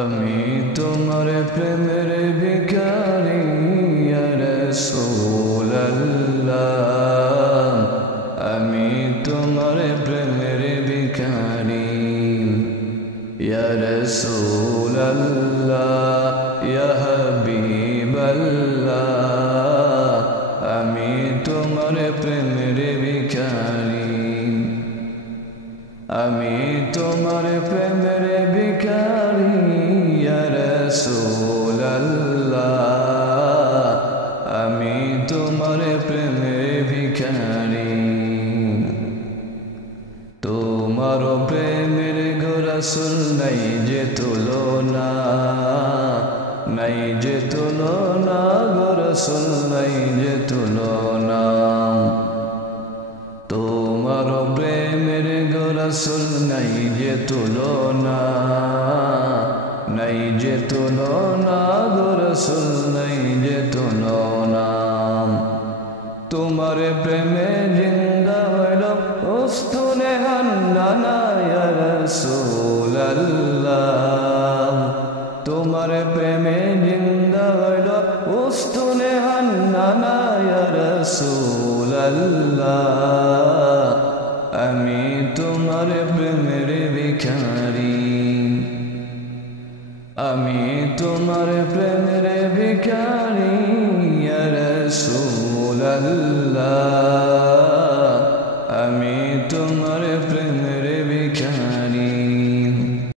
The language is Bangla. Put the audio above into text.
আমি তোমার প্রেমের ভিখারি ইয়া রাসূলুল্লাহ, আমি তোমার প্রেমের ভিখারি ইয়া রাসূলুল্লাহ, ইয়া হাবিবাল্লাহ, আমি তোমার প্রেমের ভিখারি, আমি তোমার প্রেমের ভিখারি ইয়া রাসূলুল্লাহ, আমি তোমার প্রেমের ভিখারি। তোমার প্রেমের গো রাসূল নাই যে তুলনা, নাই যে তুলনা গো রাসূল নাই যে তুলনা। তোমার প্রেমের গো রাসূল নাই যে তুলনা, নাই যে তুলনা গো রাসূল নাই যে তুলনা। তোমার প্রেমে জিন্দা হইল উস্তুনে হান্নানা ইয়া রাসূলুল্লাহ, তোমার প্রেমে জিন্দা হইল উস্তুনে হান্নানা ইয়া রাসূলুল্লাহ, আমি তোমার প্রেমের ভিখারি, আমি তোমার প্রেমের ভিখারি ইয়া রাসূলুল্লাহ।